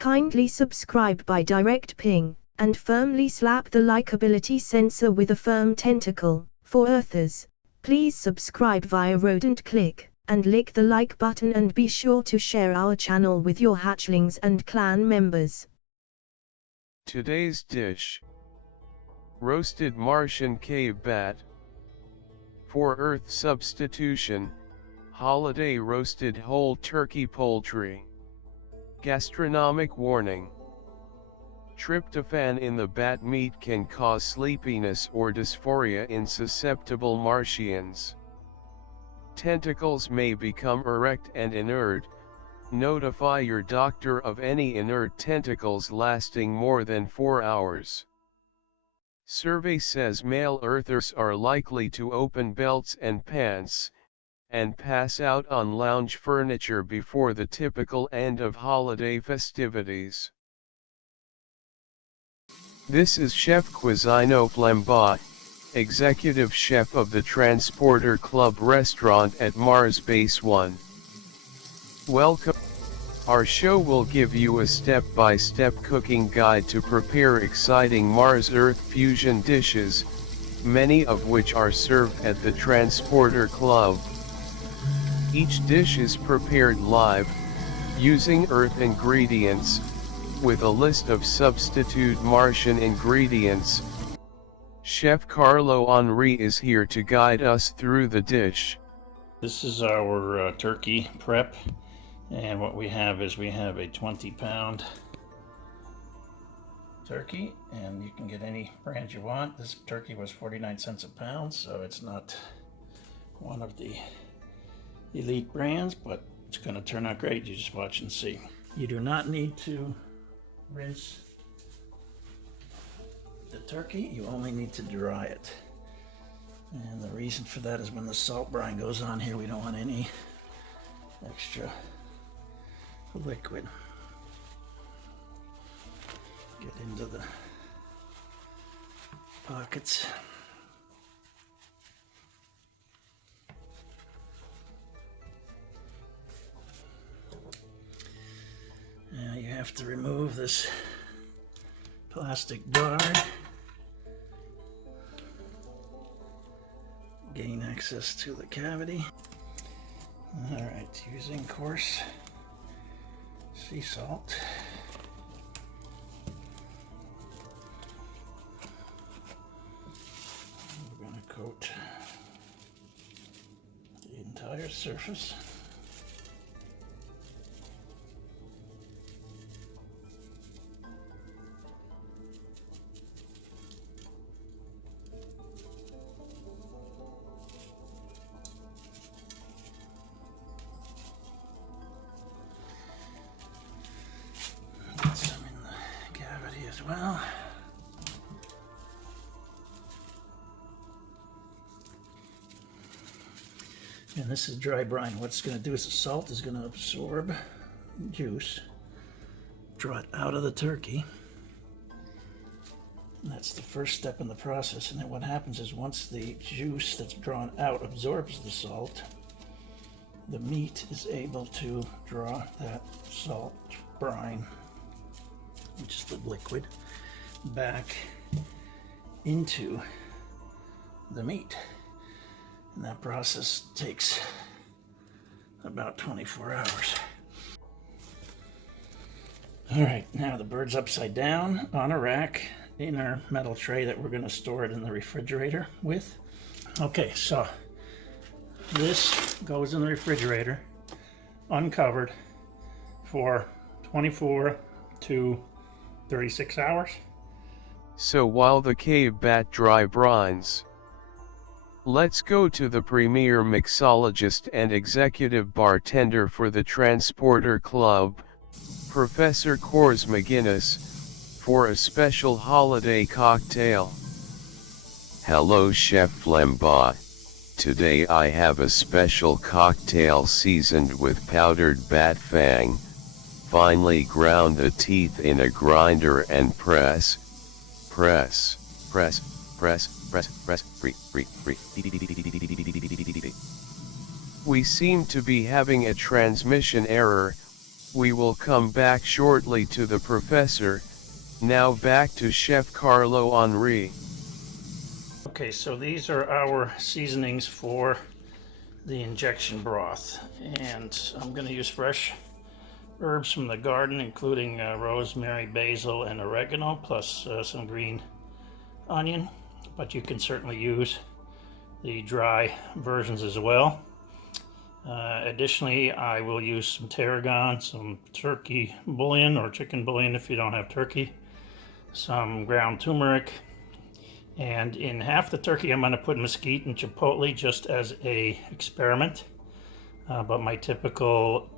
Kindly subscribe by direct ping, and firmly slap the likability sensor with a firm tentacle. For Earthers, please subscribe via rodent click, and lick the like button, and be sure to share our channel with your hatchlings and clan members. Today's dish: roasted Martian cave bat. For Earth substitution, holiday roasted whole turkey poultry. Gastronomic warning: tryptophan in the bat meat can cause sleepiness or dysphoria in susceptible Martians. Tentacles may become erect and inert. Notify your doctor of any inert tentacles lasting more than 4 hours. Survey says male Earthers are likely to open belts and pants, and pass out on lounge furniture before the typical end of holiday festivities. This is Chef Quizino Flambeau, Executive Chef of the Transporter Club restaurant at Mars Base 1. Welcome. Our show will give you a step-by-step cooking guide to prepare exciting Mars-Earth fusion dishes, many of which are served at the Transporter Club. Each dish is prepared live, using Earth ingredients, with a list of substitute Martian ingredients. Chef Carlo Henri is here to guide us through the dish. This is our turkey prep, and what we have is we have a 20-pound turkey, and you can get any brand you want. This turkey was 49 cents a pound, so it's not one of the elite brands, but it's going to turn out great. You just watch and see. You do not need to rinse the turkey, you only need to dry it. And the reason for that is when the salt brine goes on here, we don't want any extra liquid get into the pockets. Now you have to remove this plastic bar, gain access to the cavity. Alright, using coarse sea salt. We're going to coat the entire surface. Get some in the cavity as well. And this is dry brine. What it's going to do is the salt is going to absorb juice, draw it out of the turkey. And that's the first step in the process. And then what happens is once the juice that's drawn out absorbs the salt, the meat is able to draw that salt brine, which is the liquid, back into the meat. And that process takes about 24 hours. All right, now the bird's upside down on a rack in our metal tray that we're going to store it in the refrigerator with. Okay, so this goes in the refrigerator uncovered for 24 to 36 hours. So while the cave bat dry brines, let's go to the premier mixologist and executive bartender for the Transporter Club, Professor Cors McGinnis, for a special holiday cocktail. Hello Chef Flambeau. Today I have a special cocktail seasoned with powdered bat fang. Finely ground the teeth in a grinder and press. We seem to be having a transmission error. We will come back shortly to the professor. Now back to Chef Carlo Henri. Okay, so these are our seasonings for the injection broth, and I'm going to use fresh herbs from the garden, including rosemary, basil, and oregano, plus some green onion, but you can certainly use the dry versions as well. Additionally, I will use some tarragon, some turkey bouillon or chicken bouillon if you don't have turkey, some ground turmeric, and in half the turkey I'm going to put mesquite and chipotle just as a experiment, but my typical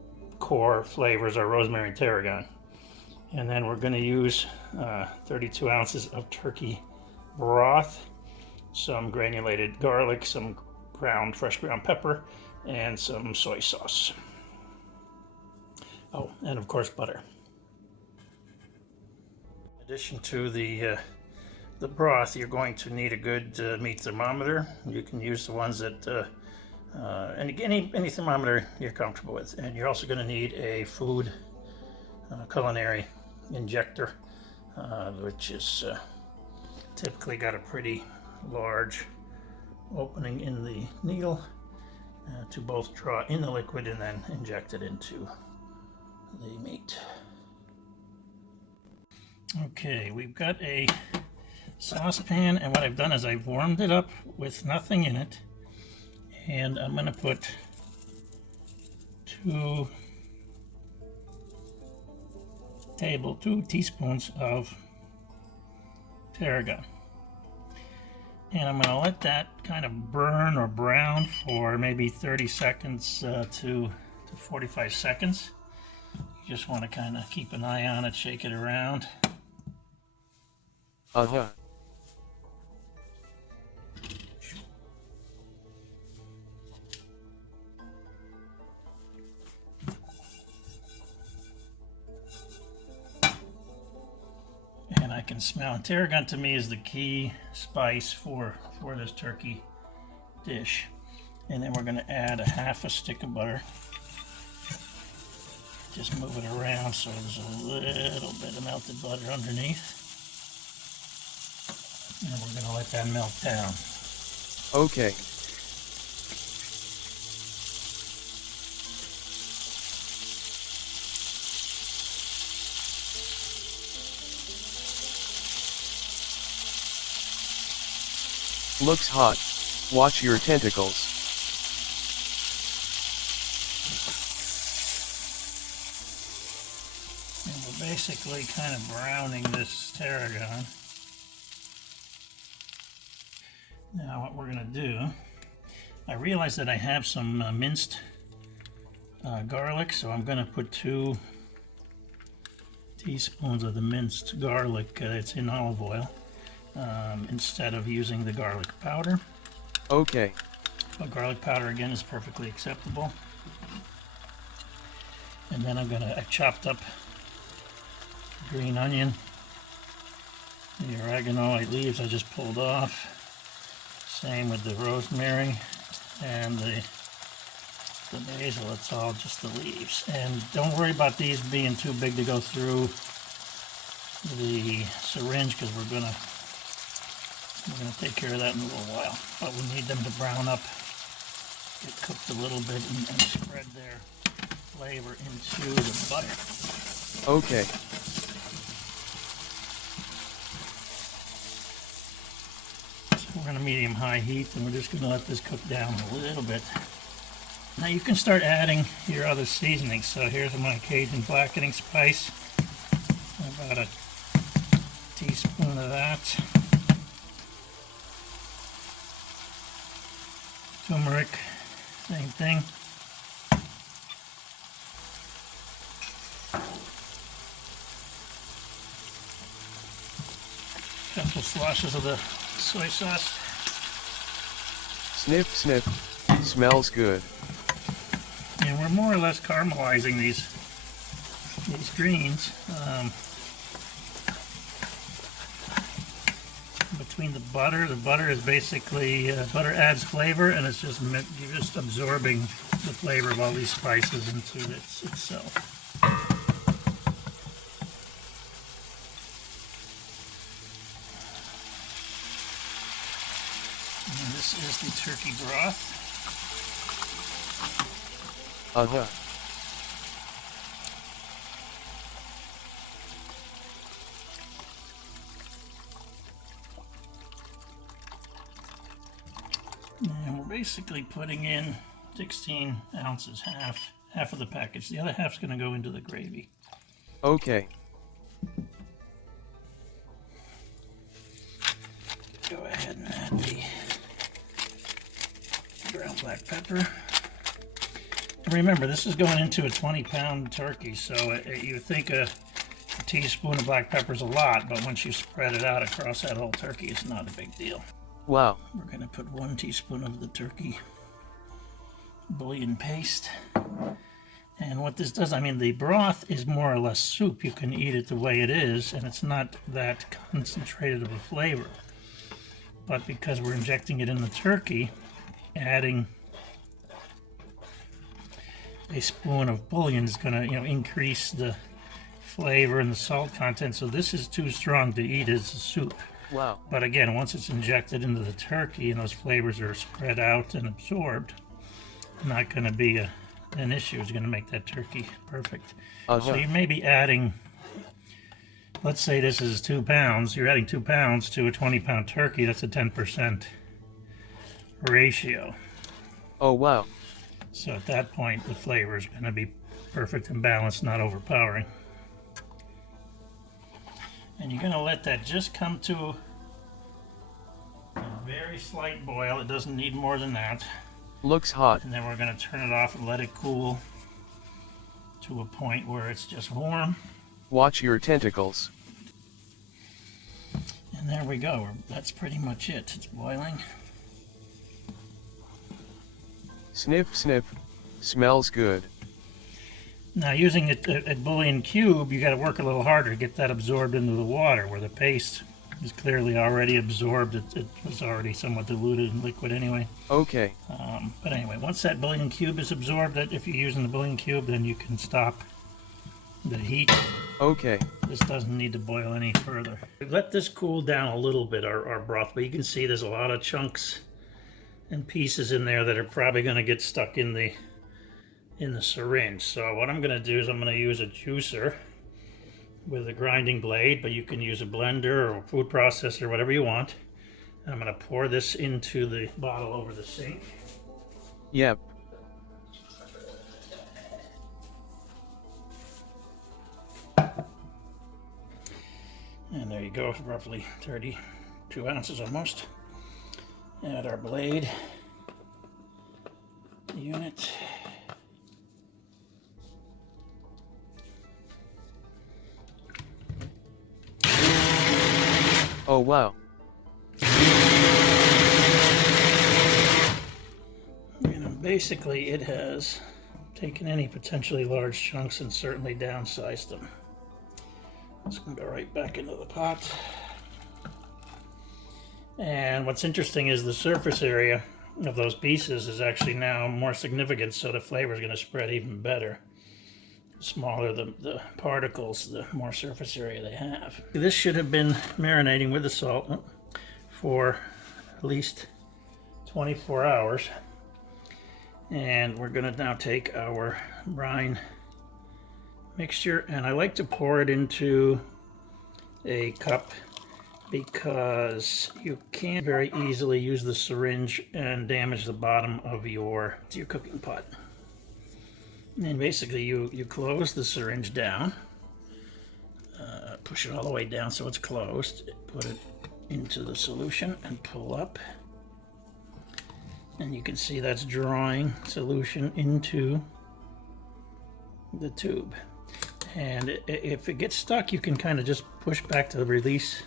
core flavors are rosemary and tarragon. And then we're going to use 32 ounces of turkey broth, some granulated garlic, some fresh ground pepper, and some soy sauce. Oh, and of course butter. In addition to the broth, you're going to need a good meat thermometer. You can use the ones that any thermometer you're comfortable with, and you're also going to need a food culinary injector, which is typically got a pretty large opening in the needle to both draw in the liquid and then inject it into the meat. Okay, we've got a saucepan, and what I've done is I've warmed it up with nothing in it, and I'm going to put 2 teaspoons of tarragon, and I'm going to let that kind of burn or brown for maybe 30 seconds to 45 seconds. You just want to kind of keep an eye on it, shake it around. And I can smell it. Tarragon to me is the key spice for this turkey dish. And then we're going to add a half a stick of butter. Just move it around so there's a little bit of melted butter underneath. And we're going to let that melt down. Okay. Looks hot. Watch your tentacles. And we're basically kind of browning this tarragon. Now what we're going to do, I realize that I have some minced garlic, so I'm going to put 2 teaspoons of the minced garlic that's in olive oil instead of using the garlic powder. Okay. But garlic powder again is perfectly acceptable. And then I've chopped up green onion, the oregano leaves I just pulled off. Same with the rosemary and the basil, it's all just the leaves. And don't worry about these being too big to go through the syringe, because we're gonna take care of that in a little while. But we need them to brown up, get cooked a little bit, and spread their flavor into the butter. Okay. We're going to medium-high heat, and we're just going to let this cook down a little bit. Now you can start adding your other seasonings. So here's my Cajun blackening spice, about a teaspoon of that. Turmeric, same thing. Couple slashes of the soy sauce. Sniff, sniff. Smells good. And we're more or less caramelizing these greens between the butter. The butter is basically butter adds flavor, and it's just you're just absorbing the flavor of all these spices into it itself. And this is the turkey broth. Uh-huh. And we're basically putting in 16 ounces, half of the package. The other half's going to go into the gravy. Okay. Go ahead and add the ground black pepper. And remember, this is going into a 20-pound turkey, so you think a teaspoon of black pepper is a lot, but once you spread it out across that whole turkey, it's not a big deal. Wow. We're going to put 1 teaspoon of the turkey bouillon paste. And what this does, I mean, the broth is more or less soup. You can eat it the way it is, and it's not that concentrated of a flavor. But because we're injecting it in the turkey, adding a spoon of bouillon is going to, increase the flavor and the salt content. So this is too strong to eat as a soup. Wow. But again, once it's injected into the turkey and those flavors are spread out and absorbed, not going to be an issue. It's going to make that turkey perfect. So you may be adding, let's say this is 2 pounds. You're adding 2 pounds to a 20-pound turkey. That's a 10% ratio. Oh, wow. So at that point, the flavor is going to be perfect and balanced, not overpowering. And you're going to let that just come to a very slight boil. It doesn't need more than that. Looks hot. And then we're going to turn it off and let it cool to a point where it's just warm. Watch your tentacles. And there we go. That's pretty much it. It's boiling. Sniff, sniff. Smells good. Now, using a bouillon cube, you got to work a little harder to get that absorbed into the water, where the paste is clearly already absorbed. It was already somewhat diluted in liquid anyway. Okay. But anyway, once that bouillon cube is absorbed, if you're using the bouillon cube, then you can stop the heat. Okay. This doesn't need to boil any further. Let this cool down a little bit, our broth, but you can see there's a lot of chunks and pieces in there that are probably going to get stuck in the syringe. So what I'm going to do is I'm going to use a juicer with a grinding blade, but you can use a blender or a food processor, whatever you want. And I'm going to pour this into the bottle over the sink. Yep. And there you go, roughly 32 ounces almost. Add our blade unit. Oh, wow. Basically, it has taken any potentially large chunks and certainly downsized them. It's going to go right back into the pot. And what's interesting is the surface area of those pieces is actually now more significant, so the flavor is going to spread even better. The smaller the particles, the more surface area they have. This should have been marinating with the salt for at least 24 hours. And we're going to now take our brine mixture, and I like to pour it into a cup because you can't very easily use the syringe and damage the bottom of your cooking pot. And basically you close the syringe down, push it all the way down so it's closed, put it into the solution and pull up. And you can see that's drawing solution into the tube. And if it gets stuck, you can kind of just push back to the release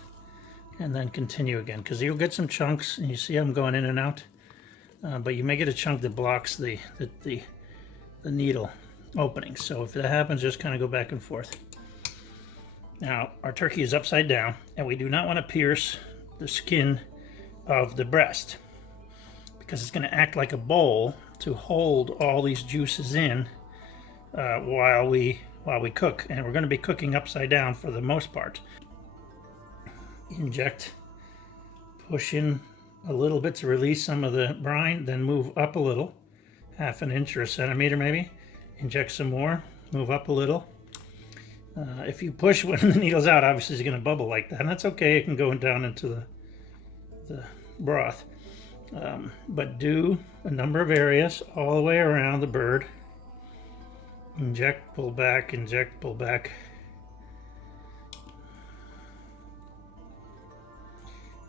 and then continue again, because you'll get some chunks, and you see I'm going in and out, but you may get a chunk that blocks the needle opening. So if that happens, just kind of go back and forth. Now, our turkey is upside down, and we do not want to pierce the skin of the breast, because it's going to act like a bowl to hold all these juices in while we cook. And we're going to be cooking upside down for the most part. Inject, push in a little bit to release some of the brine, then move up a little, half an inch or a centimeter maybe, inject some more, move up a little. If you push when the needle's out, obviously it's going to bubble like that, and that's okay. It can go down into the broth. But do a number of areas all the way around the bird. Inject, pull back, inject, pull back.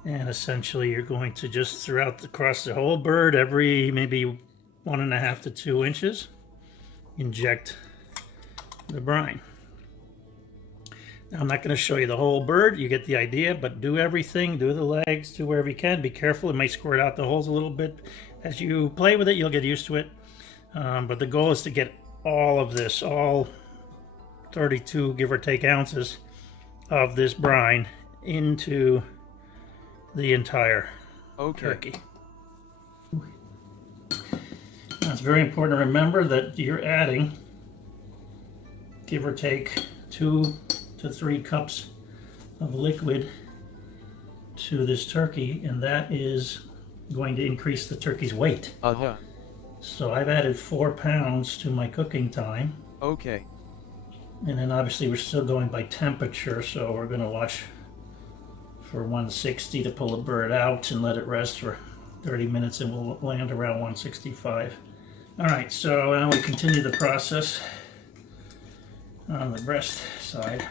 And essentially you're going to just across the whole bird, every maybe 1.5 to 2 inches, inject the brine. Now, I'm not going to show you the whole bird, you get the idea, but do everything, do the legs, do wherever you can. Be careful, it may squirt out the holes a little bit. As you play with it, you'll get used to it. But the goal is to get all of this, all 32, give or take, ounces of this brine into the entire turkey. Now, it's very important to remember that you're adding, give or take, 2 to 3 cups of liquid to this turkey, and that is going to increase the turkey's weight. So I've added 4 pounds to my cooking time. Okay. And then obviously we're still going by temperature, so we're going to watch for 160 to pull the bird out and let it rest for 30 minutes, and we'll land around 165. All right, so now we continue the process on the breast side.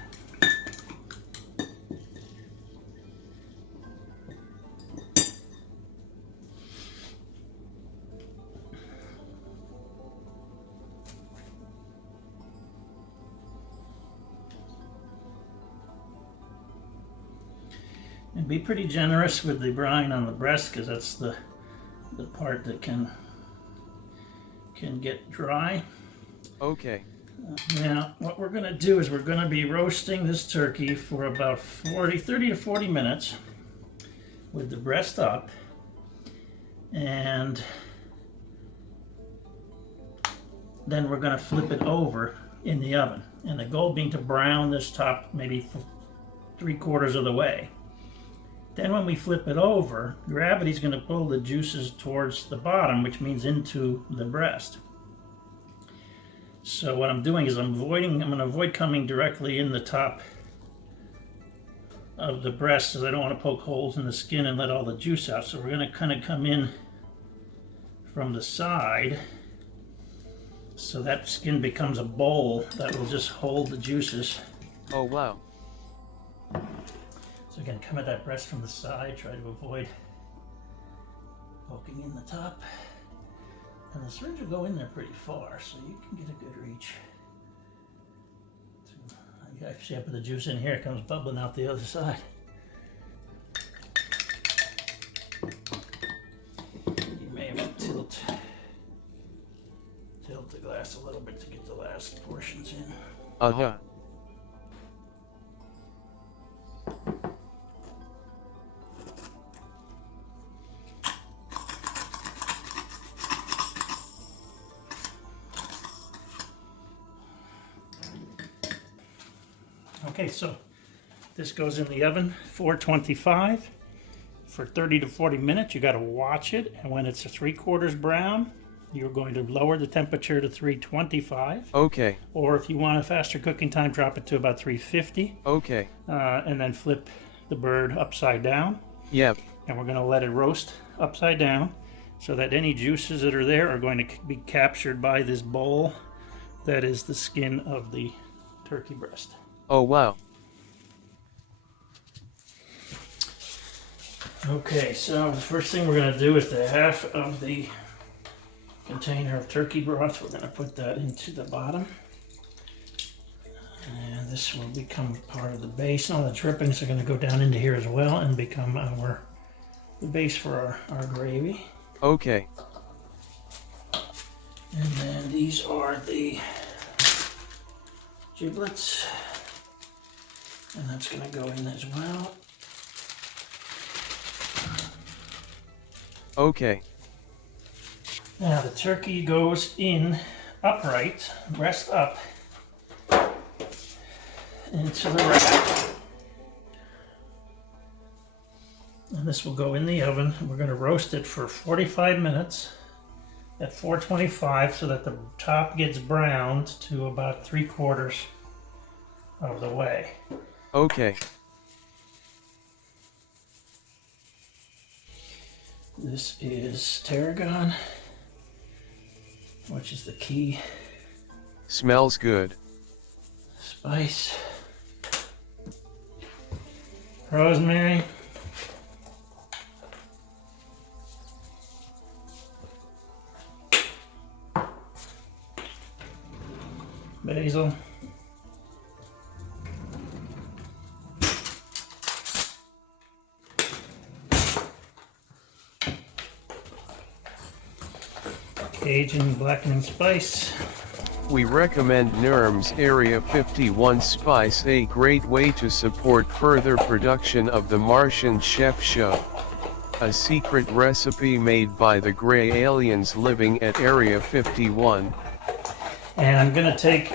And be pretty generous with the brine on the breast, because that's the part that can get dry. Okay. Now, what we're going to do is we're going to be roasting this turkey for about 30 to 40 minutes with the breast up, and then we're going to flip it over in the oven. And the goal being to brown this top maybe 3/4 of the way. Then when we flip it over, gravity's going to pull the juices towards the bottom, which means into the breast. So what I'm doing is I'm going to avoid coming directly in the top of the breast, because I don't want to poke holes in the skin and let all the juice out. So we're going to kind of come in from the side, so that skin becomes a bowl that will just hold the juices. Oh, wow. So again, come at that breast from the side, try to avoid poking in the top. And the syringe will go in there pretty far, so you can get a good reach. You actually put the juice in here, it comes bubbling out the other side. You may have to tilt the glass a little bit to get the last portions in. Okay, so this goes in the oven, 425 for 30 to 40 minutes. You got to watch it, and when it's 3/4 brown, you're going to lower the temperature to 325. Okay. Or if you want a faster cooking time, drop it to about 350. Okay. And then flip the bird upside down. Yep. And we're going to let it roast upside down, so that any juices that are there are going to be captured by this bowl that is the skin of the turkey breast. Oh, wow. Okay, so the first thing we're going to do is the half of the container of turkey broth. We're going to put that into the bottom. And this will become part of the base. All the drippings are going to go down into here as well and become the base for our gravy. Okay. And then these are the giblets. And that's going to go in as well. Okay. Now the turkey goes in upright, breast up, into the rack. And this will go in the oven. We're going to roast it for 45 minutes at 425 so that the top gets browned to about 3/4 of the way. Okay. This is tarragon, which is the key Smells good. spice. Rosemary. Basil. Cajun blackening spice. We recommend Nurm's Area 51 spice, a great way to support further production of the Martian Chef show. A secret recipe made by the gray aliens living at Area 51. And I'm going to take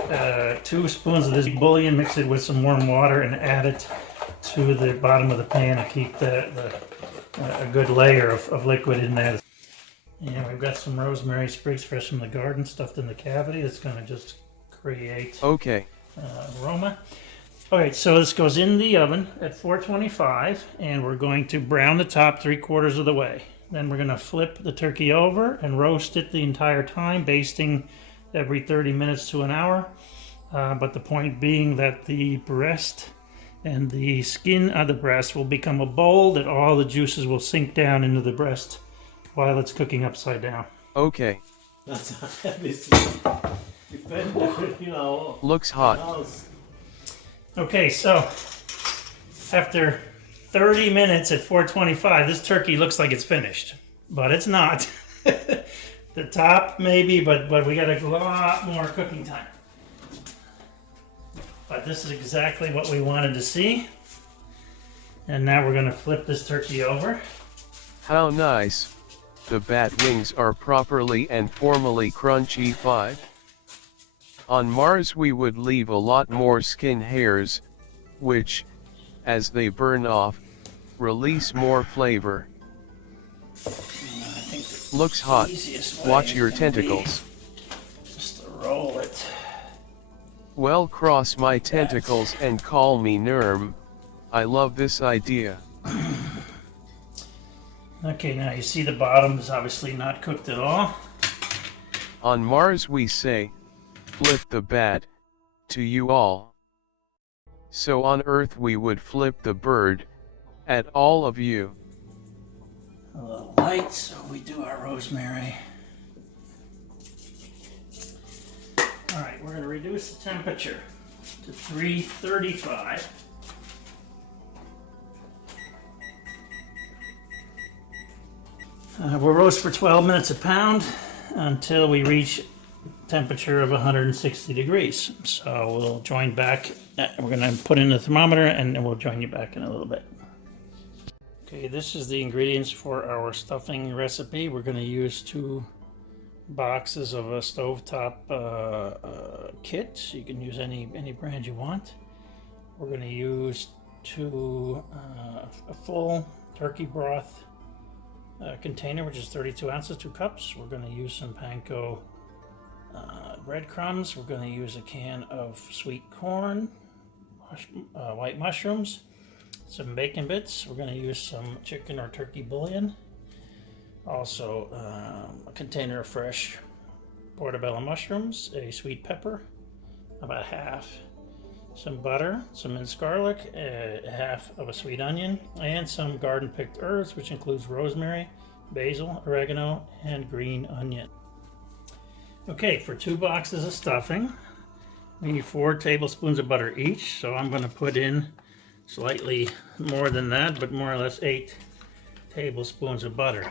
2 spoons of this bouillon, mix it with some warm water, and add it to the bottom of the pan to keep a good layer of liquid in there. And we've got some rosemary sprigs fresh from the garden stuffed in the cavity. That's going to just create aroma. Alright, so this goes in the oven at 425, and we're going to brown the top 3/4 of the way. Then we're going to flip the turkey over and roast it the entire time, basting every 30 minutes to an hour. But the point being that the breast and the skin of the breast will become a bowl that all the juices will sink down into the breast while it's cooking upside down. Okay. Looks hot. Okay, so after 30 minutes at 425, this turkey looks like it's finished, but it's not. The top maybe, but we got a lot more cooking time. But this is exactly what we wanted to see. And now we're going to flip this turkey over. How nice. The bat wings are properly and formally crunchy. 5. On Mars we would leave a lot more skin hairs, which, as they burn off, release more flavor. Looks hot. Watch your tentacles. Just to roll it. Well, cross my tentacles and call me Nurm. I love this idea. Okay, now you see the bottom is obviously not cooked at all. On Mars we say, flip the bat, to you all. So on Earth we would flip the bird, at all of you. A little light, so we do our rosemary. Alright, we're going to reduce the temperature to 335. We'll roast for 12 minutes a pound until we reach temperature of 160 degrees. So we'll join back. We're going to put in the thermometer and then we'll join you back in a little bit. Okay, this is the ingredients for our stuffing recipe. We're going to use 2 boxes of a stovetop kit. You can use any brand you want. We're going to use a full turkey broth container, which is 32 ounces, 2 cups. We're going to use some panko breadcrumbs. We're going to use a can of sweet corn, white mushrooms, some bacon bits. We're going to use some chicken or turkey bouillon. Also, a container of fresh portobello mushrooms, a sweet pepper, about half, some butter, some minced garlic, half of a sweet onion, and some garden-picked herbs, which includes rosemary, basil, oregano, and green onion. Okay, for 2 boxes of stuffing, we need 4 tablespoons of butter each, so I'm going to put in slightly more than that, but more or less 8 tablespoons of butter.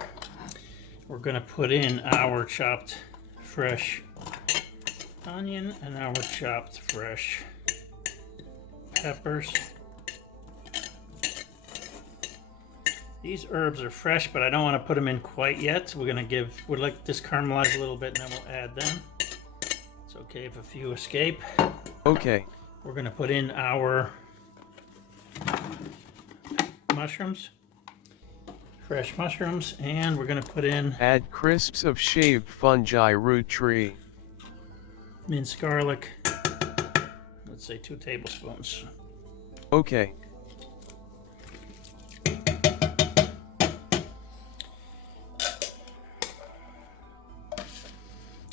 We're going to put in our chopped fresh onion and our chopped fresh peppers. These herbs are fresh, but I don't want to put them in quite yet. We'd like this caramelize a little bit and then we'll add them. It's okay if a few escape. Okay. We're going to put in our mushrooms. fresh mushrooms, and we're going to put in... Add crisps of shaved fungi root tree. Minced garlic. Let's say 2 tablespoons. Okay.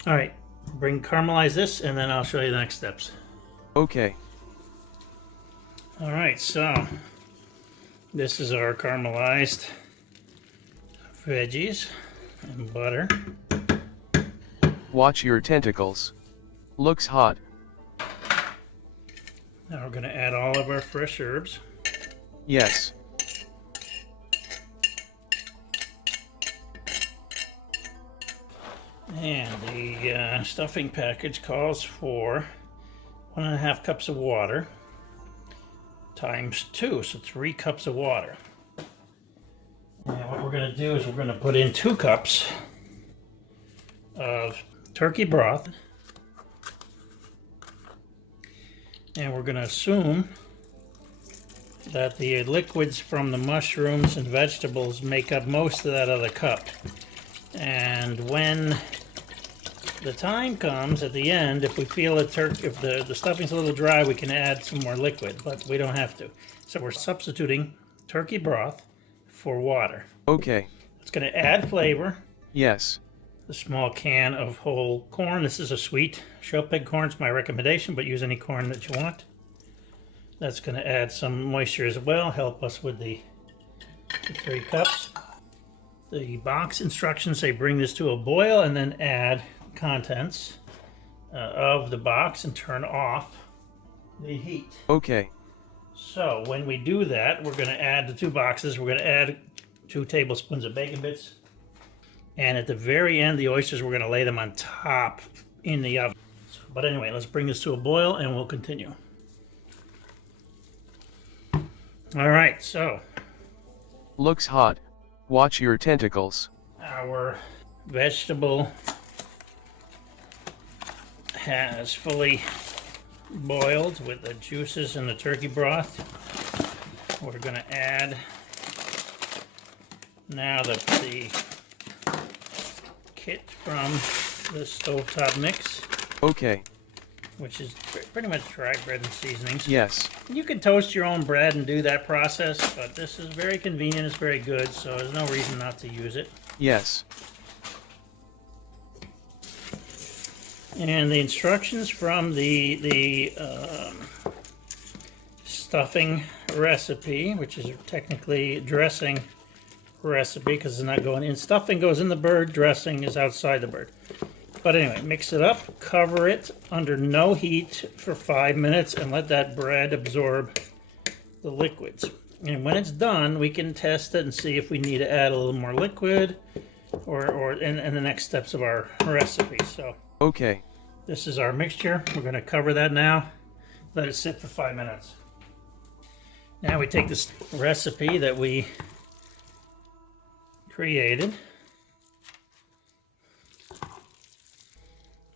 Alright, caramelize this and then I'll show you the next steps. Okay. Alright, so this is our caramelized veggies and butter. Watch your tentacles. Looks hot. Now we're going to add all of our fresh herbs. Yes. And the stuffing package calls for 1.5 cups of water times 2, so 3 cups of water. And what we're going to do is we're going to put in 2 cups of turkey broth. And we're going to assume that the liquids from the mushrooms and vegetables make up most of that other cup. And when the time comes at the end, if we feel that if the stuffing's a little dry, we can add some more liquid, but we don't have to. So we're substituting turkey broth for water. Okay. It's going to add flavor. Yes. The small can of whole corn. This is a sweet Showpig corn. It's my recommendation, but use any corn that you want. That's going to add some moisture as well, help us with the 3 cups. The box instructions say bring this to a boil and then add contents of the box and turn off the heat. Okay. So when we do that, we're going to add the 2 boxes. We're going to add 2 tablespoons of bacon bits. And at the very end, the oysters, we're going to lay them on top in the oven. But anyway, let's bring this to a boil and we'll continue. All right, so. Looks hot. Watch your tentacles. Our vegetable has fully boiled with the juices and the turkey broth. We're going to add now the kit from the stovetop mix. Okay. Which is pretty much dry bread and seasonings. Yes. You can toast your own bread and do that process, but this is very convenient, it's very good, so there's no reason not to use it. Yes. And the instructions from the stuffing recipe, which is technically dressing recipe because it's not going in. Stuffing goes in the bird, dressing is outside the bird. But anyway, mix it up, cover it under no heat for 5 minutes and let that bread absorb the liquids. And when it's done, we can test it and see if we need to add a little more liquid or in the next steps of our recipe. So okay. This is our mixture. We're going to cover that now. Let it sit for 5 minutes. Now we take this recipe that we created.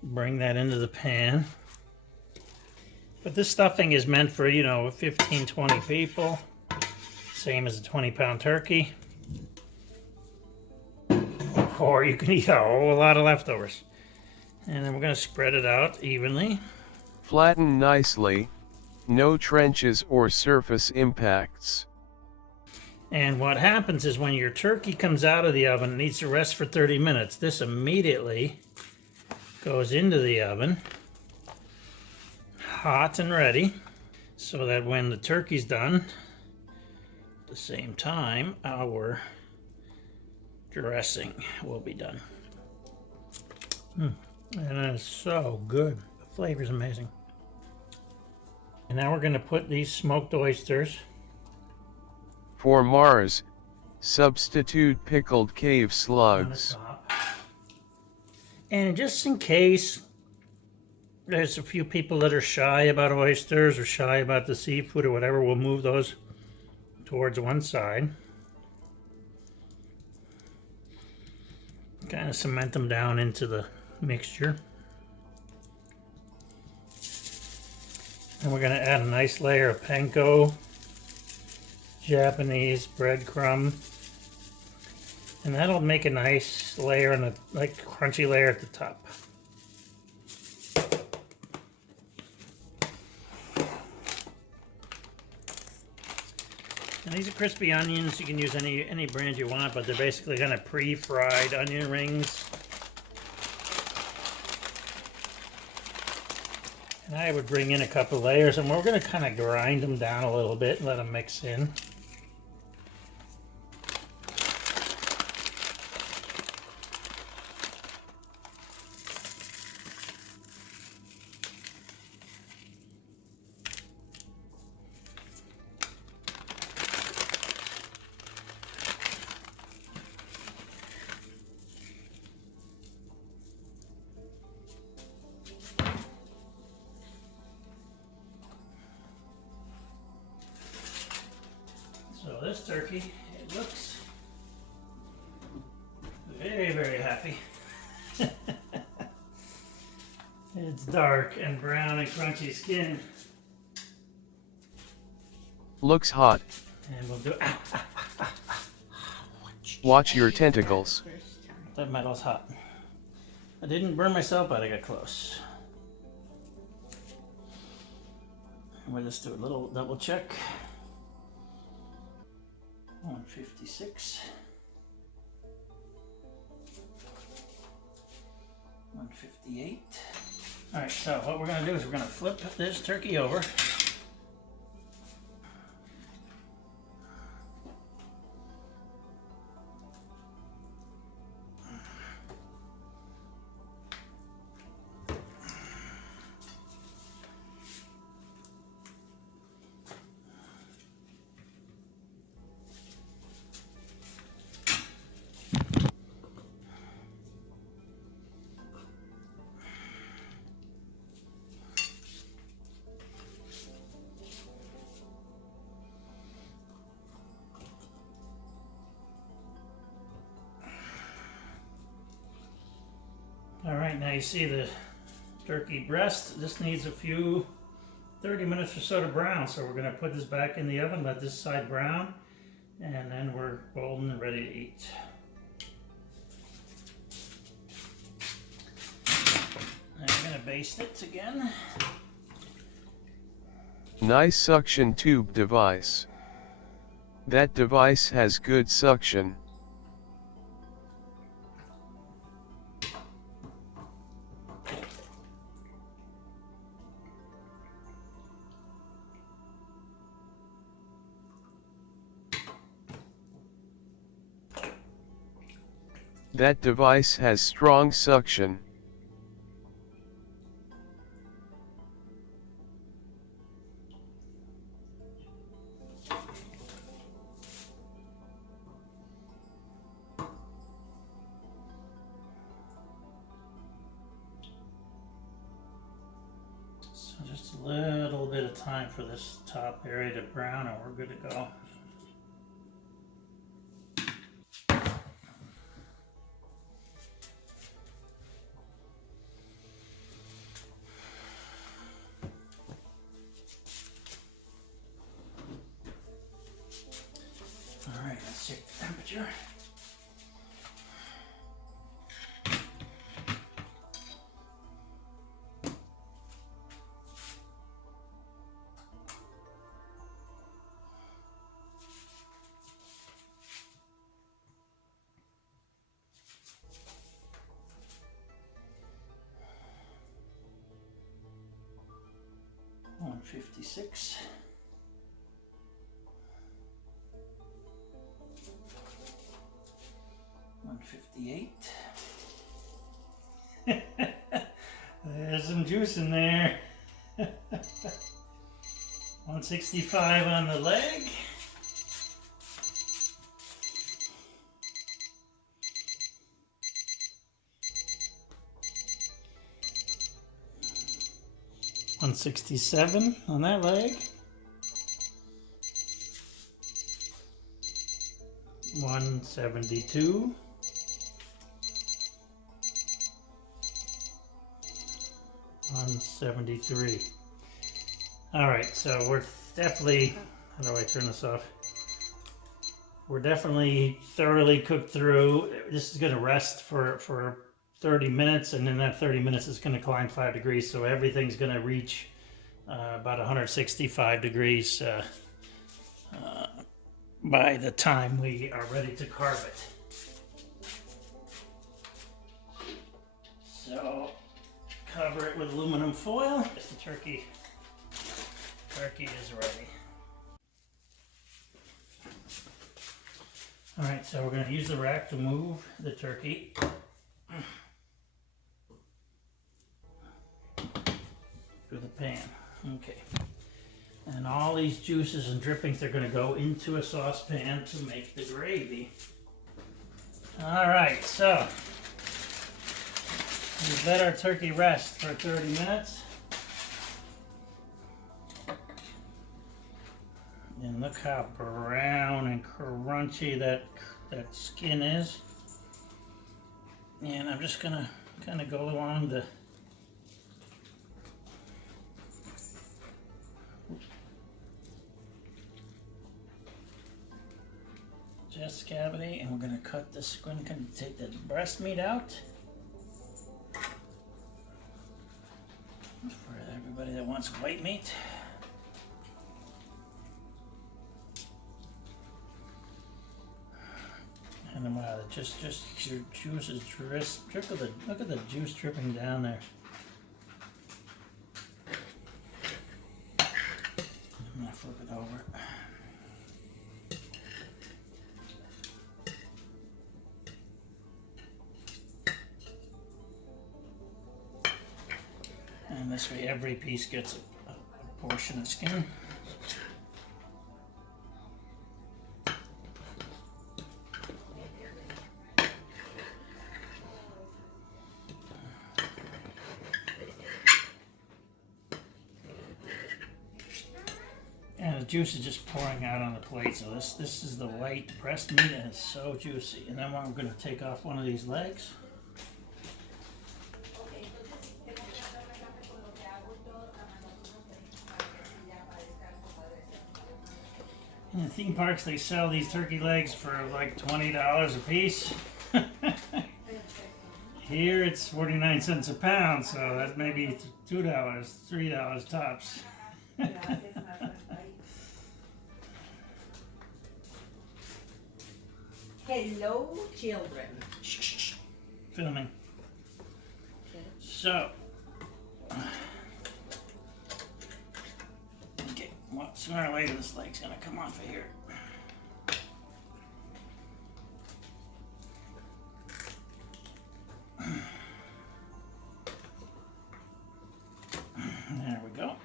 Bring that into the pan. But this stuffing is meant for, 15, 20 people. Same as a 20-pound turkey. Or you can eat a whole lot of leftovers. And then we're going to spread it out evenly. Flatten nicely. No trenches or surface impacts. And what happens is when your turkey comes out of the oven, it needs to rest for 30 minutes. This immediately goes into the oven, hot and ready, so that when the turkey's done, at the same time, our dressing will be done. And it's so good. The flavor's amazing. And now we're going to put these smoked oysters. For Mars, substitute pickled cave slugs. And just in case there's a few people that are shy about oysters or shy about the seafood or whatever, we'll move those towards one side. Kind of cement them down into the mixture. And we're going to add a nice layer of panko, Japanese breadcrumb, And that'll make a nice layer and a like crunchy layer at the top. And these are crispy onions. You can use any brand you want, but they're basically kind of pre-fried onion rings. And I would bring in a couple layers, and we're going to kind of grind them down a little bit and let them mix in. So this turkey, it looks very, very happy. It's dark and brown and crunchy skin. Looks hot. And we'll do. Watch your tentacles. That metal's hot. I didn't burn myself, but I got close. And we'll just do a little double check. 156. 158. All right, so what we're going to do is we're going to flip this turkey over. All right, now you see the turkey breast. This needs a few 30 minutes or so to brown. So we're gonna put this back in the oven, let this side brown, and then we're golden and ready to eat. And I'm gonna baste it again. Nice suction tube device. That device has good suction. That device has strong suction. So just a little bit of time for this top area to brown and we're good to go. All right, let's check the temperature. On 56. 158. There's some juice in there. 165 on the leg. $167 on that leg. 172. 173. All right, so we're definitely, how do I turn this off? We're definitely thoroughly cooked through. This is going to rest for 30 minutes, and then that 30 minutes is going to climb 5 degrees, so everything's going to reach about 165 degrees by the time we are ready to carve it. So cover it with aluminum foil. The turkey is ready. All right, so we're going to use the rack to move the turkey. Through the pan. Okay. And all these juices and drippings, they're going to go into a saucepan to make the gravy. All right, so we let our turkey rest for 30 minutes. And look how brown and crunchy that skin is. And I'm just going to kind of go along the chest cavity, and we're going to cut this. We're going to take the breast meat out for everybody that wants white meat. And then wow, just your juices look at the juice dripping down there. I'm going to flip it over. And this way every piece gets a portion of skin. And the juice is just pouring out on the plate. So this is the white breast meat, and it's so juicy. And then we're going to take off one of these legs. In the theme parks, they sell these turkey legs for like $20 a piece. Here it's 49 cents a pound, so that's maybe $2, $3 tops. Hello, children. Shh. Filming. So, okay, well, sooner or later this leg's gonna come off of here. There we go.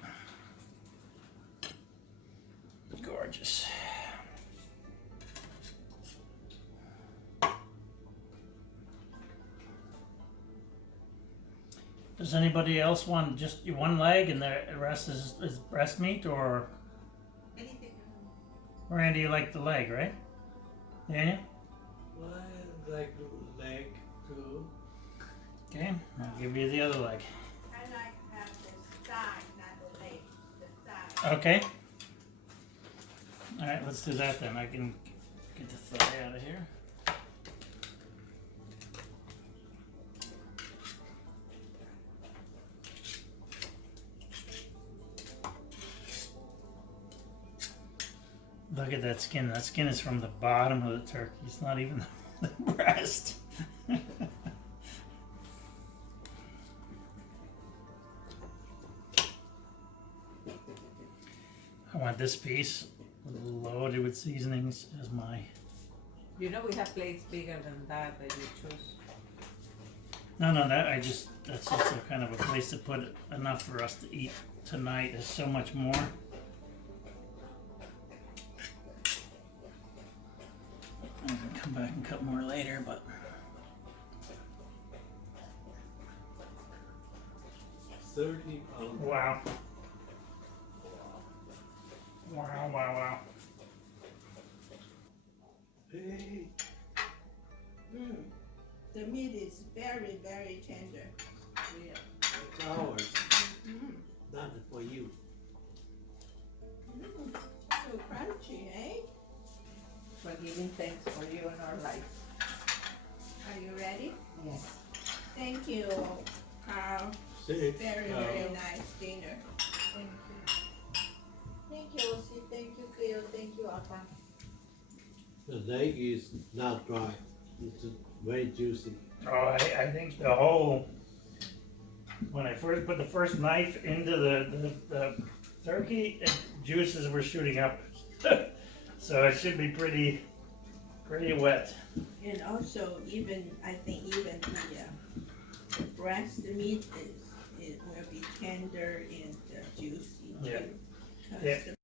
Gorgeous. Does anybody else want just one leg and the rest is breast meat, or Randy, you like the leg, right? Daniel? Well, I like leg too. Okay, I'll give you the other leg. I like to have the side, not the leg. The side. Okay. All right, let's do that then. I can get the thigh out of here. Look at that skin. That skin is from the bottom of the turkey. It's not even the breast. I want this piece loaded with seasonings as my... You know we have plates bigger than that you choose. No, that's just a kind of a place to put enough for us to eat tonight. There's so much more. I can come back and cut more later, but... £30. Wow. Wow. Hey. The meat is very, very tender. Yeah. It's ours. Not for you. So crunchy, eh? for giving thanks for you in our life. Are you ready? Yes. Thank you, Carl. See, Very, very nice dinner. Thank you. Thank you, Osi. Thank you, Cleo. Thank you, Apa. the leg is not dry. It's very juicy. Oh, I think the whole, when I first put the first knife into the turkey, juices were shooting up. So it should be pretty wet. And also, I think even the breast meat will be tender and juicy too. Yeah. Because Yeah. the